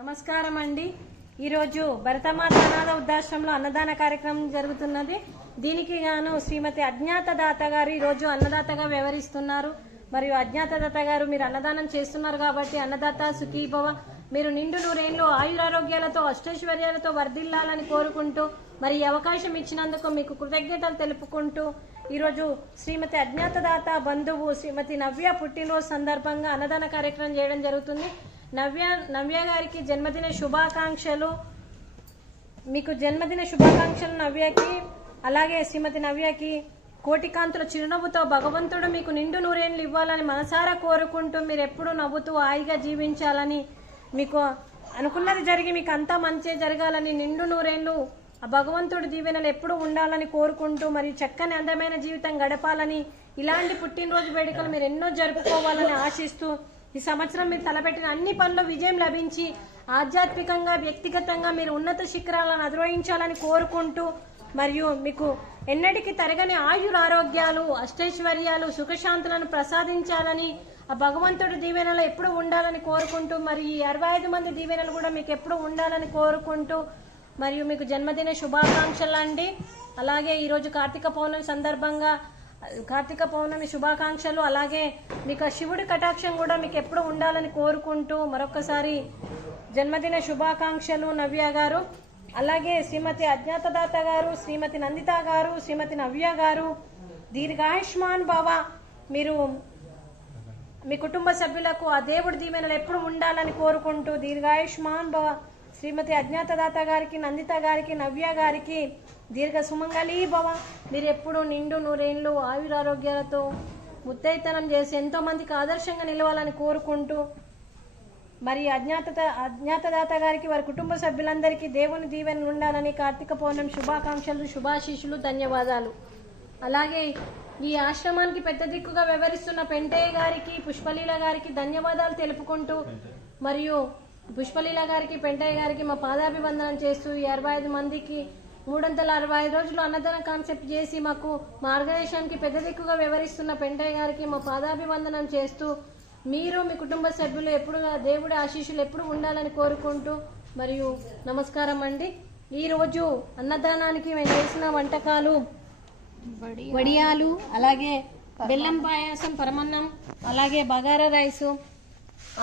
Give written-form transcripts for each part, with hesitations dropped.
నమస్కారం అండి. ఈరోజు భరతమాత అనాథ వృద్ధాశ్రమంలో అన్నదాన కార్యక్రమం జరుగుతున్నది. దీనికి గాను శ్రీమతి అజ్ఞాత దాత గారు ఈరోజు అన్నదాతగా వ్యవహరిస్తున్నారు. మరియు అజ్ఞాత దాత గారు మీరు అన్నదానం చేస్తున్నారు కాబట్టి అన్నదాత సుఖీభవ, మీరు నిండు నూరేళ్లు ఆయురారోగ్యాలతో అష్టైశ్వర్యాలతో వర్ధిల్లాలని కోరుకుంటూ మరి ఈ అవకాశం ఇచ్చినందుకు మీకు కృతజ్ఞతలు తెలుపుకుంటూ ఈరోజు శ్రీమతి అజ్ఞాత దాత బంధువు శ్రీమతి నవ్య పుట్టినరోజు సందర్భంగా అన్నదాన కార్యక్రమం చేయడం జరుగుతుంది. నవ్య గారికి జన్మదిన శుభాకాంక్షలు. మీకు జన్మదిన శుభాకాంక్షలు నవ్యకి. అలాగే శ్రీమతి నవ్యకి కోటికాంతుల చిరునవ్వుతో భగవంతుడు మీకు నిండు నూరేళ్లు ఇవ్వాలని మనసారా కోరుకుంటూ మీరు ఎప్పుడూ నవ్వుతూ హాయిగా జీవించాలని, మీకు అనుకున్నది జరిగి మీకు అంతా మంచి జరగాలని, నిండు నూరేళ్లు ఆ భగవంతుడి దీవెనలు ఎప్పుడూ ఉండాలని కోరుకుంటూ మరియు చక్కని అందమైన జీవితం గడపాలని, ఇలాంటి పుట్టినరోజు వేడుకలు మీరు ఎన్నో జరుపుకోవాలని ఆశిస్తూ ఈ సంవత్సరం మీరు తలపెట్టిన అన్ని పనులు విజయం లభించి ఆధ్యాత్మికంగా వ్యక్తిగతంగా మీరు ఉన్నత శిఖరాలను అధిరోహించాలని కోరుకుంటూ మరియు మీకు ఎన్నటికీ తరగని ఆయురారోగ్యాలు అష్టైశ్వర్యాలు సుఖశాంతులను ప్రసాదించాలని ఆ భగవంతుడి దీవెనలు ఎప్పుడు ఉండాలని కోరుకుంటూ మరి ఈ 65 మంది దీవెనలు కూడా మీకు ఎప్పుడు ఉండాలని కోరుకుంటూ మరియు మీకు జన్మదిన శుభాకాంక్షలు అండి. అలాగే ఈరోజు కార్తీక పౌర్ణమి సందర్భంగా కార్తీక పౌర్ణమి శుభాకాంక్షలు. అలాగే మీకు శివుడి కటాక్షం కూడా మీకు ఎప్పుడు ఉండాలని కోరుకుంటూ మరొకసారి జన్మదిన శుభాకాంక్షలు నవ్య గారు. అలాగే శ్రీమతి అజ్ఞాతదాత గారు, శ్రీమతి నందిత గారు, శ్రీమతి నవ్య గారు దీర్ఘాయుష్మాన్ భవ, మీరు మీ కుటుంబ సభ్యులకు ఆ దేవుడి దీవెనలు ఎప్పుడు ఉండాలని కోరుకుంటూ దీర్ఘాయుష్మాన్ భవ. శ్రీమతి అజ్ఞాతదాత గారికి, నందిత గారికి, నవ్య గారికి దీర్ఘ సుమంగళీ భవ, మీరు ఎప్పుడు నిండు నూరేళ్లు ఆయురారోగ్యాలతో ముత్తైతనం చేసి ఎంతో మందికి ఆదర్శంగా నిలవాలని కోరుకుంటూ మరి అజ్ఞాతదాత గారికి వారి కుటుంబ సభ్యులందరికీ దేవుని దీవెనలు ఉండాలని కార్తీక పౌర్ణమి శుభాకాంక్షలు, శుభాశీషులు, ధన్యవాదాలు. అలాగే ఈ ఆశ్రమానికి పెద్ద దిక్కుగా వ్యవహరిస్తున్న పెంటయ్య గారికి, పుష్పలీల గారికి ధన్యవాదాలు తెలుపుకుంటూ మరియు పుష్పలీల గారికి, పెంటయ్య గారికి మా పాదాభివందనం చేస్తూ ఈ 65 మందికి 365 రోజులు అన్నదాన కాన్సెప్ట్ చేసి మాకు మా ఆర్గనైజేషన్కి పెద్ద దిక్కుగా వ్యవహరిస్తున్న పెంటయ్య గారికి మా పాదాభివందనం చేస్తూ మీరు మీ కుటుంబ సభ్యులు ఎప్పుడు దేవుడి ఆశీస్సులు ఎప్పుడు ఉండాలని కోరుకుంటూ మరియు నమస్కారం అండి. ఈరోజు అన్నదానానికి మేము చేసిన వంటకాలు వడియాలు, అలాగే బెల్లం పాయాసం, పరమన్నం, అలాగే బగారా రైసు,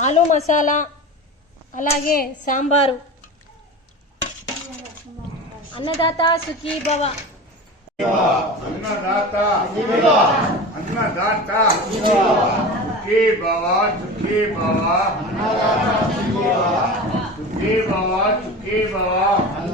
ఆలు మసాలా, అలాగే సాంబారు. అన్నదాత సుఖీ భవ. అన్నదాత అన్నదాత సుఖీ భవ, సుఖీ భవ, సుఖీ భవ, సుఖీ భవ.